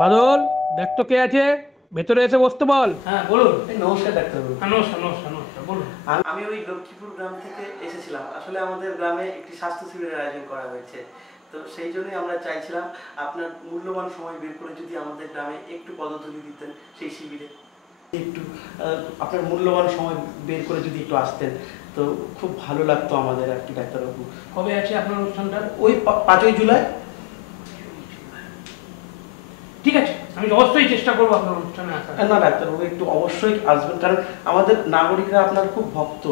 বাদল, দেখ তো কে আছে, ভেতরে এসে বসতে বল। হ্যাঁ বলুন। নমস্কার ডাক্তারবাবু। হ্যাঁ নমস্কার নমস্কার নমস্কার বলুন। আমি ওই লক্ষ্মীপুর গ্রাম থেকে এসেছিলাম। আসলে আমাদের গ্রামে একটি স্বাস্থ্য শিবিরের আয়োজন করা হয়েছে, তো সেই জন্যই আমরা চাইছিলাম আপনার মূল্যবান সময় বের করে যদি আমাদের গ্রামে একটু পদধূলি দিতেন সেই শিবিরে। একটু আপনার মূল্যবান সময় বের করে যদি একটু আসতেন তো খুব ভালো লাগতো আমাদের আর কি ডাক্তারবাবু। কবে আছে আপনার অনুষ্ঠানটা? ওই 5ই জুলাই। ঠিক আছে, আমি অবশ্যই চেষ্টা করবো আপনার অনুষ্ঠানে আসার। না ডাক্তারবাবু, একটু অবশ্যই আসবেন, কারণ আমাদের নাগরিকরা আপনার খুব ভক্ত।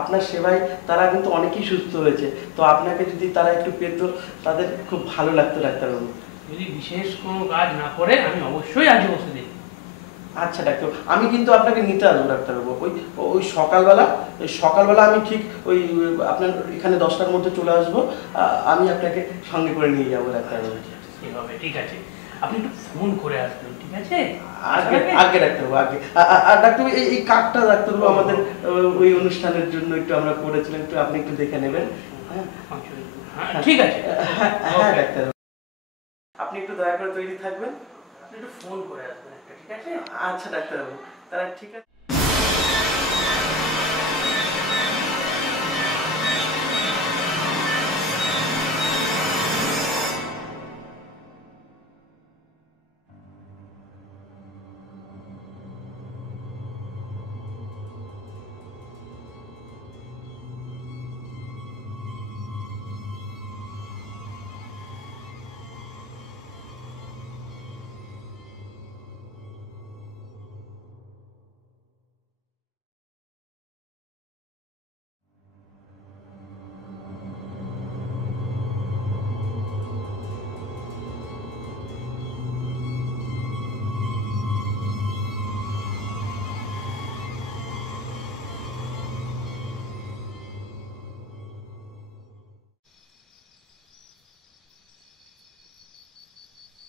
আপনার সেবায় তারা কিন্তু অনেকেই সুস্থ হয়েছে, তো আপনাকে যদি তারা একটু পেত তাদের খুব ভালো লাগতো ডাক্তারবাবু। যদি বিশেষ কোনো কাজ না করে আমি অবশ্যই আজ বসে দিই। আচ্ছা ডাক্তারবাবু, আমি কিন্তু আপনাকে নিতে আসবো ডাক্তারবাবু। ওই ওই সকালবেলা আমি ঠিক ওই আপনার এখানে 10টার মধ্যে চলে আসবো। আমি আপনাকে সঙ্গে করে নিয়ে যাবো ডাক্তারবাবু। এভাবে ঠিক আছে, আপনি একটু ফোন করে আসবেন, ঠিক আছে? আগে আগে ডাক্তারবাবু, আগে। আর ডাক্তারবাবু, এই কার্ডটা ডাক্তারবাবু আমাদের ওই অনুষ্ঠানের জন্য একটু আমরা করেছিলাম, একটু আপনি একটু দেখে নেবেন। হ্যাঁ ঠিক আছে। হ্যাঁ ডাক্তারবাবু, আপনি একটু দয়া করে তৈরি থাকবেন। একটু ফোন করে আসবেন একটা, ঠিক আছে? আচ্ছা ডাক্তারবাবু, তাহলে ঠিক আছে।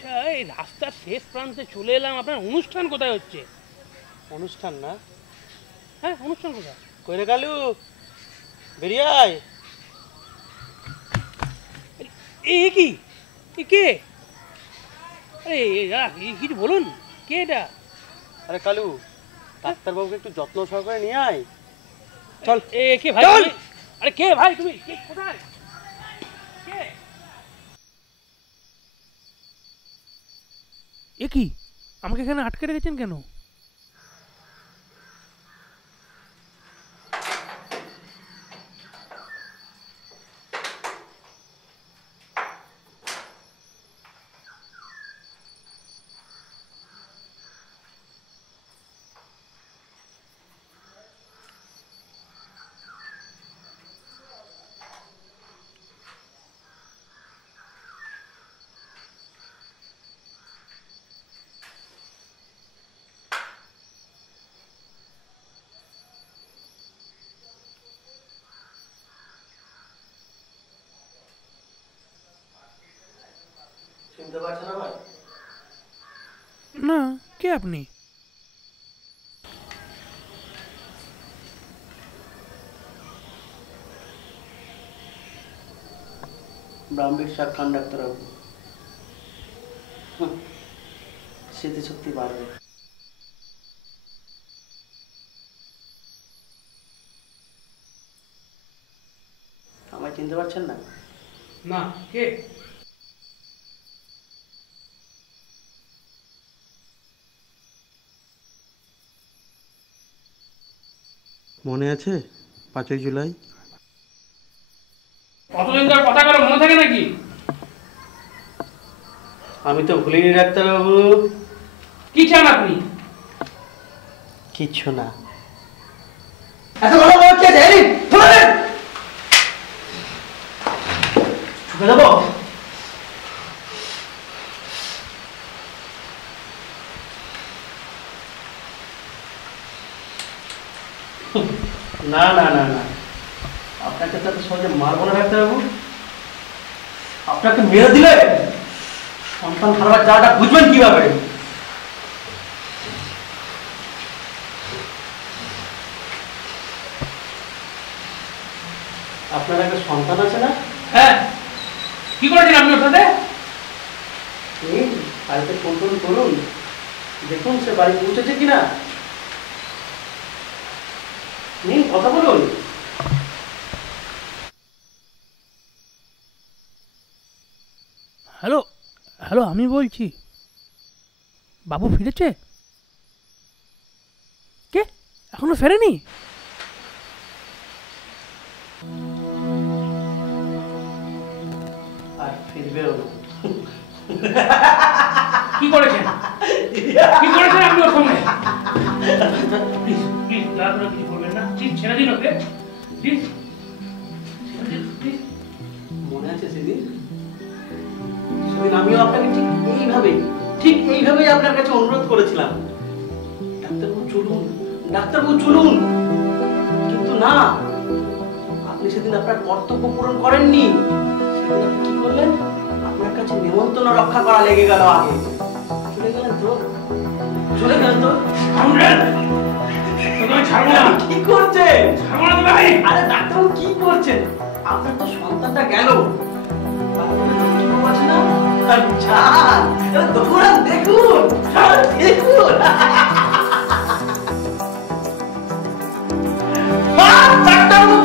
আচ্ছা, এই রাস্তার শেষ প্রান্তে চলে এলাম, আপনার অনুষ্ঠান কোথায় হচ্ছে? অনুষ্ঠান না? হ্যাঁ, অনুষ্ঠান কোথায়? কইরে কালু, বেরিয়ে আয়। এ কি? এ কে? আরে কিছু বলুন, কে এটা? আরে কালু, ডাক্তারবাবুকে একটু যত্ন সহকারে নিয়ে আয়। চল। এ কে ভাই? আরে কে ভাই তুমি? কে, কোথায়? কে? এ কি, আমাকে এখানে আটকে রেখেছেন কেন? শুনতে পাচ্ছেন আমায়? না, কে আপনি? ব্রাহ্মীর শাক খান ডাক্তারবাবু। স্মৃতিশক্তি বাড়বে। আমায় চিনতে পারছেন না? না, কে? মনে আছে 5ই জুলাই? কতদিন ধরে কথা বলে মনে থাকে নাকি? আমি তো ভুলিনি ডাক্তারবাবু। কি চান আপনি? কিচ্ছু না। এত কথা বলছে দেরি ধরে ঢুকে দেবো? না না না না, আপনাকে তো এত সহজে মারবো না ডাক্তারবাবু। আপনাকে মেরে দিলে সন্তান হারাবার জায়গাটা বুঝবেন কিভাবে? আপনার একটা সন্তান আছে না? হ্যাঁ, কি করেছেন আপনি ওর সাথে? বাড়িতে ফোন টোন করুন, দেখুন সে বাড়ি পৌঁছেছে কিনা। নিন কথা বলুন। হ্যালো হ্যালো, আমি বলছি, বাবু ফিরেছে? কে এখনো ফেরেনি? আর ফিরবেও না। কি করেছেন? কি করেছেন আপনি ওর সঙ্গে? প্লিজ প্লিজ দয়া করে কিছু করবেন না, প্লিজ ছেড়ে দিন ওকে, প্লিজ প্লিজ। মনে আছে সেদিন? সেদিন আমিও আপনাকে ঠিক এইভাবেই আপনার কাছে অনুরোধ করেছিলাম, ডাক্তারবাবু চলুন, ডাক্তারবাবু চলুন। কিন্তু না, আপনি সেদিন আপনার কর্তব্য পূরণ করেননি। সেদিন আপনি কি করলেন? আপনার কাছে নিমন্ত্রণ রক্ষা করা লেগে গেল আগে। চলে গেলেন তো, চলে গেলেন তো। ছাড়বো না। কি করছেন? ছাড়বো না ভাই। আরে ডাক্তারবাবু কি করছেন? আপনার তো সন্তানটা গেল, আছে না? দেখুন দেখুন। ডাক্তারবাবু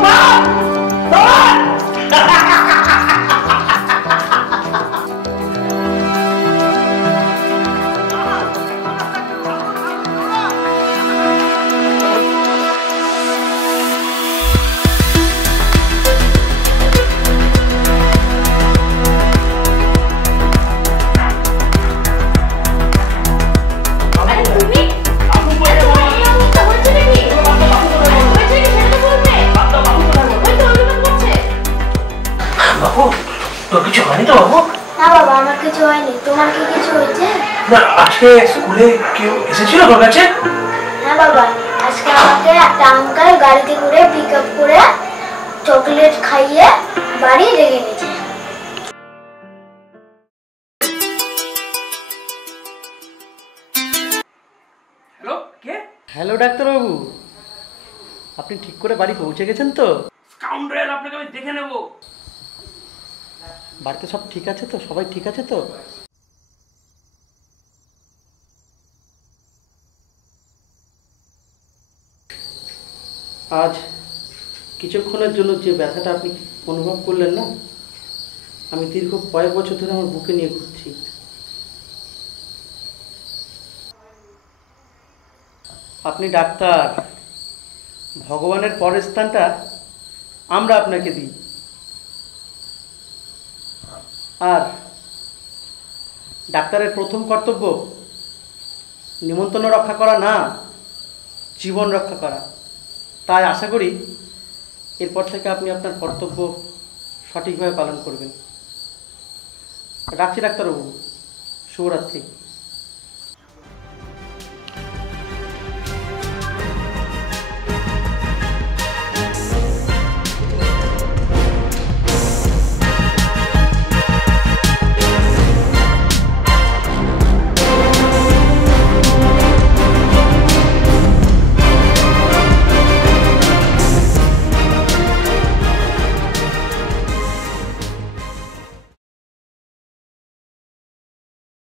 তোর কিছু হয়নি তো বাবু? না বাবা, আমার কিছু হয়নি। তোমার কি কিছু হয়েছে? না, আজকে স্কুলে কেউ এসেছিল তোর কাছে? হ্যাঁ বাবা, আজকে আমাকে একটা আঙ্কেল গাড়িতে করে পিক আপ করে চকলেট খাইয়ে বাড়ি রেখে গেছে। হ্যালো, কে? হ্যালো ডাক্তারবাবু, আপনি ঠিক করে বাড়ি পৌঁছে গেছেন তো? স্কাউন্ডারেল, আপনাকে আমি দেখে নেব। বাড়িতে সব ঠিক আছে তো? সবাই ঠিক আছে তো? আজ কিছুক্ষণের জন্য যে ব্যথাটা আপনি অনুভব করলেন না, আমি দীর্ঘ কয়েক বছর ধরে আমার বুকে নিয়ে ঘুরছি। আপনি ডাক্তার, ভগবানের পরের স্থানটা আমরা আপনাকে দিই। আর ডাক্তারের প্রথম কর্তব্য নিমন্ত্রণ রক্ষা করা না, জীবন রক্ষা করা। তাই আশা করি এরপর থেকে আপনি আপনার কর্তব্য সঠিকভাবে পালন করবেন। রাখছি ডাক্তারবাবু, শুভরাত্রি।